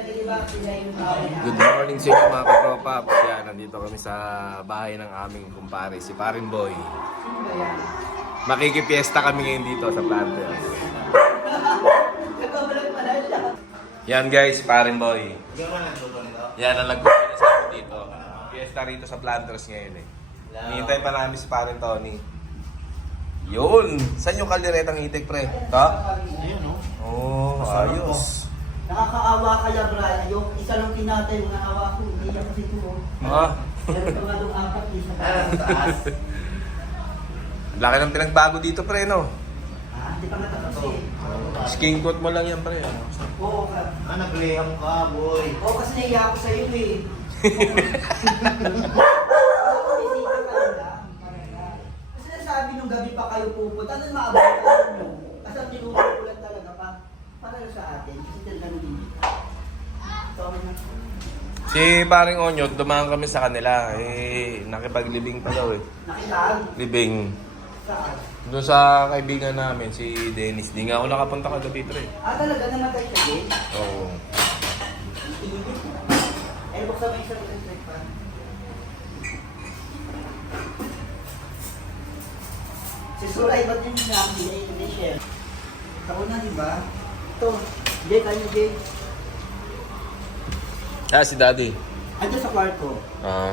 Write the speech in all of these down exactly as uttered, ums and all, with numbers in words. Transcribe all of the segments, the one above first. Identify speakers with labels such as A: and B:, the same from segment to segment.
A: Good morning sa inyo mga katropaps. Yan, nandito kami sa bahay ng aming kumpare, si Parin Boy. Makikipiesta kami ngayon dito sa Planters. Yan guys, Parin Boy. Yan ang nagpapala sa amin dito. Fiesta rito sa Planters ngayon eh. Hinihintay pa namin si Parin Tony. Yun! Saan yung kalderetang itik pre? Ito? Oh, ayos.
B: Nakakaawa kaya, Brian. Yung isa lang tinatay yung naawa ko. Hindi niya kasi ito.
A: Ah.
B: Pero ito nga itong apat. Isa pa taas.
A: Laki ng pinagbago dito pre, no?
B: Ah, hindi pa natapos eh.
A: Skin coat mo lang yan pre. Ano?
B: Oo ka.
C: Ah, nagliham ka, boy.
B: Oo, kasi naiya ako sa'yo eh. Kasi nasabi nung gabi pa kayo pupunta, ano maabot ka nyo? Kasi ang tinutulan talaga pa. Para sa atin, kasi talaga nung sorry na.
A: Si paring Onyot, dumaan kami sa kanila. Eh, nakipaglibing pa daw eh.
B: Nakitaan?
A: Libing.
B: Saan?
A: Doon sa kaibigan namin, si Dennis. Di nga ako nakapunta kagabi pre.
B: Ah, talaga namatay siya din?
A: Oo.
B: Eh, buksan mo yung isang electric fan. Si Sulay, ba't yung sinabi niya yung Michelle? Ako na, di ba? Ito, Jay, kanya Jay.
A: Ah, si Daddy.
B: Andiyan sa kwarto.
A: Ah.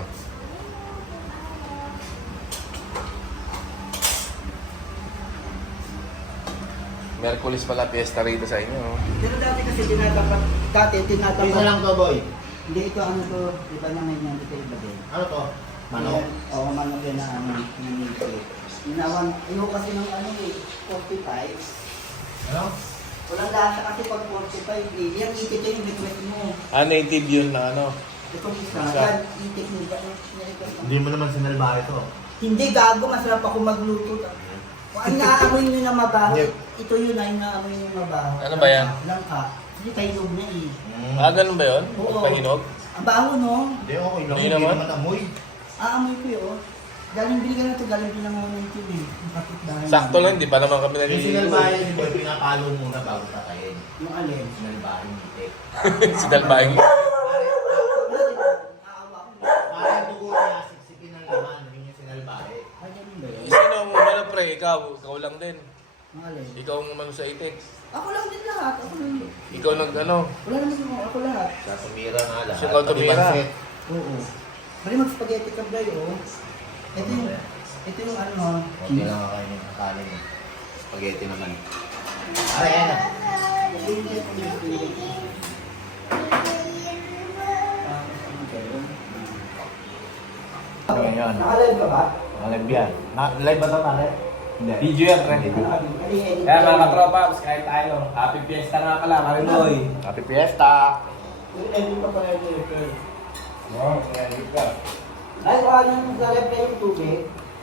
A: Merkulis pala fiesta rito sa inyo. Oh.
B: Pero dati kasi tinatapat, dati tinatapat.
C: Isa lang to, boy.
B: Hindi, ito ano to, iba na ngayon yan, ito iba din.
C: Ano to? Manok?
B: Oo, manok yan na ano, na milky. Inawan, ayaw kasi ng ano eh, forty-five.
C: Ano?
B: Walang lasa kasi pag forty-five eh. Yung itik yung request mo.
A: Ah, native yun na ano.
B: Itong isa,
A: Isa.
B: yan, itik mo ba?
C: Hindi mo naman sinalba ito.
B: Hindi gago, masarap ako magluto. Kung ang naamoy nyo na mabaho,
A: Hindi.
B: ito yun ay naamoy nyo mabaho.
A: Ano ba yan?
B: Langka. Hindi kayo na eh.
C: Mm.
A: Ah, ganun ba yun?
B: Oo.
A: Pagpahinog?
B: Ang baho no?
C: Hindi, okay lang.
A: Hindi
C: Hindi
A: naman.
C: naman amoy.
B: Aamoy ko yun. Galing biligan na ito, galing din ang mga ito eh. Ang kapitbahay.
A: Sakto lang, di pa naman kami
C: Yung
A: naliligo.
C: sinalbayan ni boy, pinapalo muna bago tatayin.
B: Yung alin.
C: Sinalbayan ni Tek.
A: Si Dalbaing.
B: Aawa ko.
C: Para yung dugo niya, siksikin ng laman. Yun yung sinalbayan.
B: Ay, ganun ba yun?
A: Sino ang umano pre? Ikaw. Ikaw lang din.
B: Yung alin.
A: Ikaw ang umano sa itik.
B: Ako lang din lahat. Ako lang din.
A: Ikaw nag ano.
B: Wala naman yung ako lahat.
C: Sa tumira nga lahat.
A: Si Ikaw tumira.
C: Pati pansit.
B: Oo. Bali mag-spaghetti ka ba yun? Ito yung, ito yung ano.
C: Konti lang ako yung akalim. Spaghetti naman. Ah, yan na. Ano yun?
B: Nakalive ka ba?
C: Live yan. Na- Live ba ito natin? Hindi.
A: Video yan pre. Kaya mga katropa, kahit tayo. Happy fiesta nga pala, Parin Boy.
C: Happy Fiesta!
B: Edit pa pala yung live.
A: Wow, kaya ka.
B: Ay, kung ano yung live kayo yung tubig?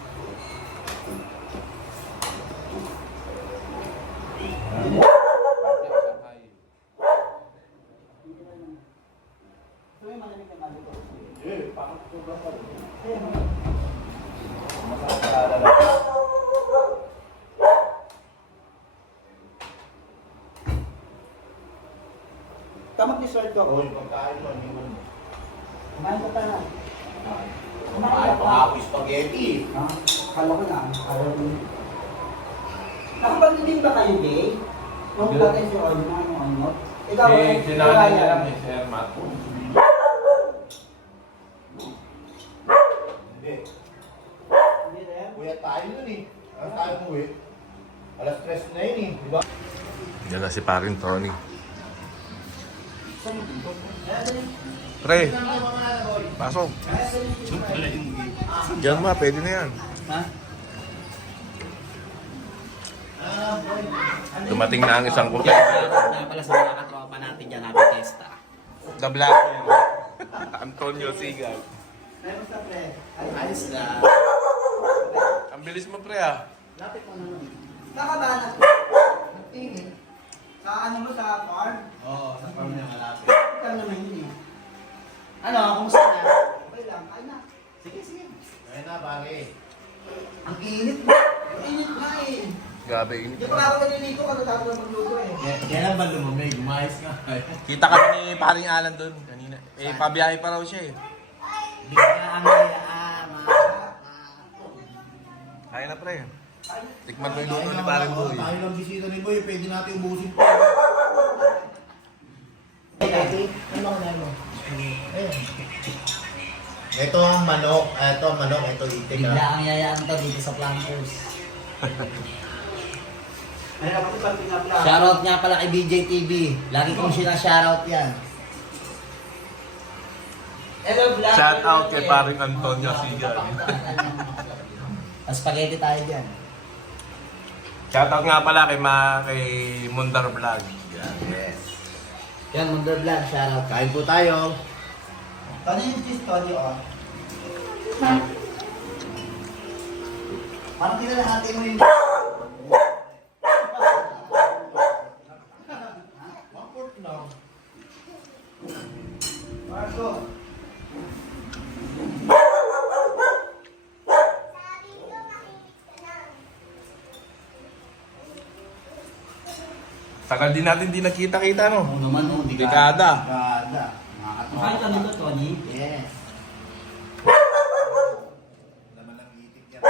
B: Ito yung malamig na malamig ko.
C: Eh, parang sobrang pa rin.
B: Ayun. Tamat ni Sir ko.
C: Oo, yung pagkain mo, iniwan mo.
B: Kumain ka pa na.
C: Kumain pa nga ako yung spaghetti.
B: Ah, kala ko na. Kala ko na. Nakapag-living ba kayo, Jay? Nung
A: Hindi.
B: dati si Ono, ano, ano? Ikaw,
A: Si,
B: eh,
A: si nanay niya
B: Ryan.
A: lang eh, si Ermat.
C: Hindi.
B: Hindi rin.
C: Kuya tayo nun eh. Ano tayo mo eh? Alas tres na yun eh. Di ba?
A: Yan na si Parin Tony.
B: Saan yung dito? Kaya dali.
A: Pre, pasok. Diyan ma, pwede na yan.
B: Ha?
A: Dumating na ang isang kumpay.
D: Na pala sa mga katropa natin dyan, Happy Fiesta.
A: The Black Man. Antonio Sigal.
B: Meron sa pre. Ay,
D: Ayos na.
A: Ang bilis mo pre ah.
B: lapit mo na nun. Nakabanat. Nagtingin. Sa ano mo, sa farm?
C: Oo, sa farm niya malapit.
B: Ikaw naman yun eh.
D: Ano, kumusta na?
B: Okay lang, ay na.
D: Sige, sige.
C: Ayun na, bagay.
B: Ang init mo. Ang init nga eh.
A: Grabe, init.
B: Hindi pa nga ako nalilito kasi tapos na magluto eh.
C: Kaya- Kailan ba lumamig? Umayos nga.
A: Kita kami ni paring Alan doon kanina. Eh, pabiyahe pa raw siya eh.
D: Bigla ang yaama.
A: Kaya na pre. Tikman mo yung luto ni paring Boy.
C: Tayo lang bisita ni Boy, pwede natin ubusin pa.
B: Ano ang ano?
C: Ito ang manok, ito ang manok, ito itik.
D: Bigla
C: ah.
D: ang yayaan to dito sa planters.
B: Ay, ako pa pinapla.
D: Shoutout nga pala kay B J T V. Lagi kong sinashoutout yan.
B: Hello, vlog.
A: Shout out kay paring Antonio Sigal.
D: Spaghetti tayo dyan.
A: Shout out nga pala kay ma kay Mundar Vlog. Yan.
C: Yes.
D: Yan, Munder Vlog, shoutout.
C: Kain po tayo.
B: Ano yung cheese, Tony, oh?
D: Parang kinalahati mo yung...
B: Marco.
A: Tagal din natin di nakita-kita no.
D: Oo naman, oh, di ka-
A: Dekada.
C: Dekada.
D: Kahit ano to, Tony?
C: Yes. Laman ng itik yan.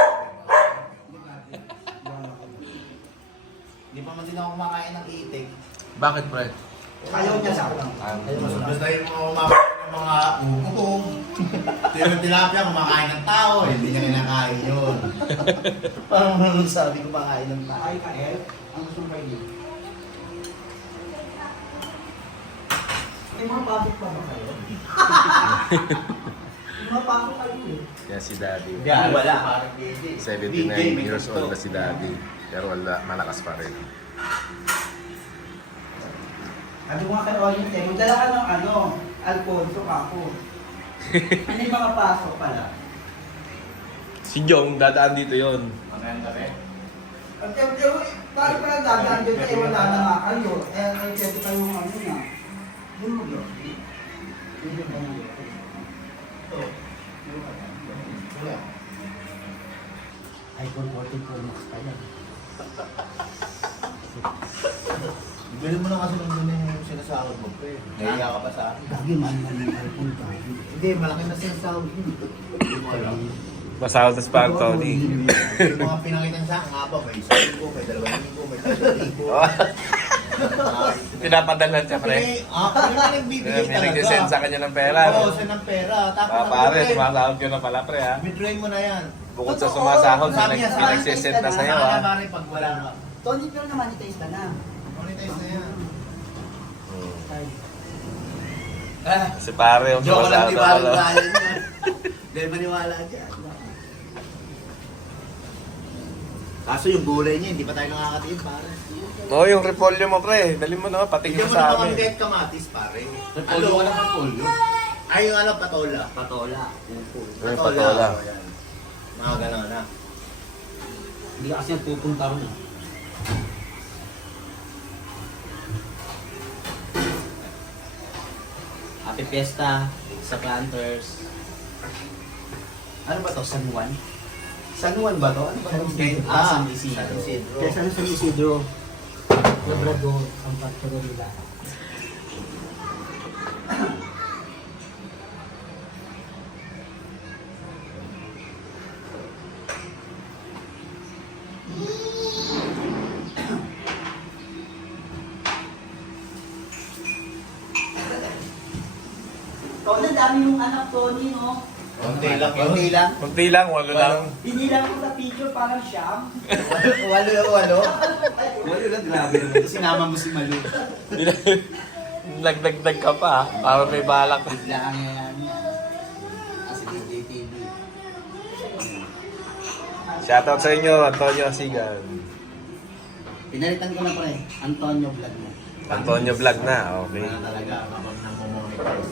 C: Hindi pa man din ako kumakain ng itik.
A: Bakit pre?
B: Ayaw niya sa akin.
C: Basta yung mga kumakain ng mga ukong. Pero tilapia kumakain ng tao, hindi niya kinakain yun.
D: Parang nung sabi ko makain ng tayo.
B: Ay, Kael. Ang gusto mo kayo dito? May mga pasok pa ba kayo? May mga pasok kayo eh.
A: Yan si Daddy.
C: Yan, wala.
A: seventy-nine years old na si Daddy. Pero wala, malakas pa rin.
B: Sabi ko nga kay Olin, eh, magdala ka ng ano, Alfonso Capo. Ano yung mga pasok pala?
A: Si Jong, dadaan dito yon.
C: Maganda rin.
B: At eh, eh, paano pala dadaan dito eh, wala na nga kayo. Eh, ay, pwede kayong ano na. Yun mo yun. Yun yung ano yun. Ito.
C: Wala.
D: iPhone fourteen Pro Max pa yan.
C: Bilhin mo na kasi nung doon yung sinasahod mo, pre. Nahiya ka pa sa akin.
D: Lagi man man yung iPhone ko.
C: Hindi, malaki na sinasahod mo. Hindi mo alam.
A: Masahol sa Spark Tony.
C: Yung mga pinakita sa akin, nga ba, may isang linggo, may dalawang linggo, may tatlong linggo.
A: Pinapadalan siya pre.
C: Pre, ah, pre, may nagbibigay
A: May
C: talaga.
A: nag-send sa kanya ng pera.
C: Oo,
A: No?
C: send ng pera. Tapos,
A: Pa, pare,
C: pre,
A: sumasahod ka na pala pre ha.
C: withdraw mo na yan.
A: Bukod sa
B: Totoo.
A: sumasahod,
C: Sabi niya,
A: pinag-
C: sa akin,
A: pinagsisend na sa'yo
C: Sana
A: ha.
C: pare, pag wala ka.
B: Tony, pero na-monetize ka na.
C: Monetize na yan.
A: Ah, si pare yung
C: Joke lang,
A: sumasahod
C: di
A: na
C: ba?
A: pala.
C: Maniwala niya. Dahil maniwala dyan. Kaso yung gulay niya, hindi pa tayo nakakatiin, pare.
A: Oo, yung repolyo mo pre. Dali mo na,
C: Hindi
A: patingin
C: mo
A: mo sa
C: na
A: amin.
C: mga kahit kamatis, pare.
D: Repolyo, walang repolyo.
C: Ay, yung ano, patola.
D: Patola. Upo.
A: Yung patola.
C: o, yan. Mga gano'n na.
D: Hindi ka kasi pupunta ron. eh. Happy Fiesta sa planters.
C: Ano ba to?
D: San Juan.
C: San Juan ba to? Ano ba to?
D: San-
C: Ah,
D: San Isidro.
C: San Isidro.
B: Kesa sa Isidro.
D: Labrador ang patro nila.
B: Tony, ang dami yung anak, Tony, no?
C: Konti lang yun.
D: Kunti lang.
A: Kunti lang, walo lang.
B: Binilang ko sa picture parang siyam.
C: Walo, walo.
D: Wala lang, grabe naman. Sinama mo si Malu.
A: Nagdagdag ka pa ha. Para may balak.
D: Bigla ang yayan niya. Kasi B J T V.
A: Shoutout sa inyo, Antonio Sigan.
D: Pinalitan ko na pa rin. Antonio Vlog mo.
A: Antonio Vlog na, okay.
C: Wala talaga, kapag nang-monetize.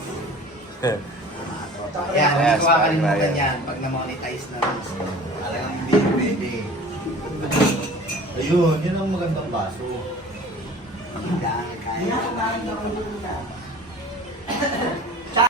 D: Kaya
A: Yes,
D: kung yes, kakalimutan
A: yes.
D: yan, pag na-monetize na rin.
C: Talagang hindi pwede. Ayun, yun ang magandang baso.
D: Bigla ang kaya.
B: Hindi na kumain na kayo dito.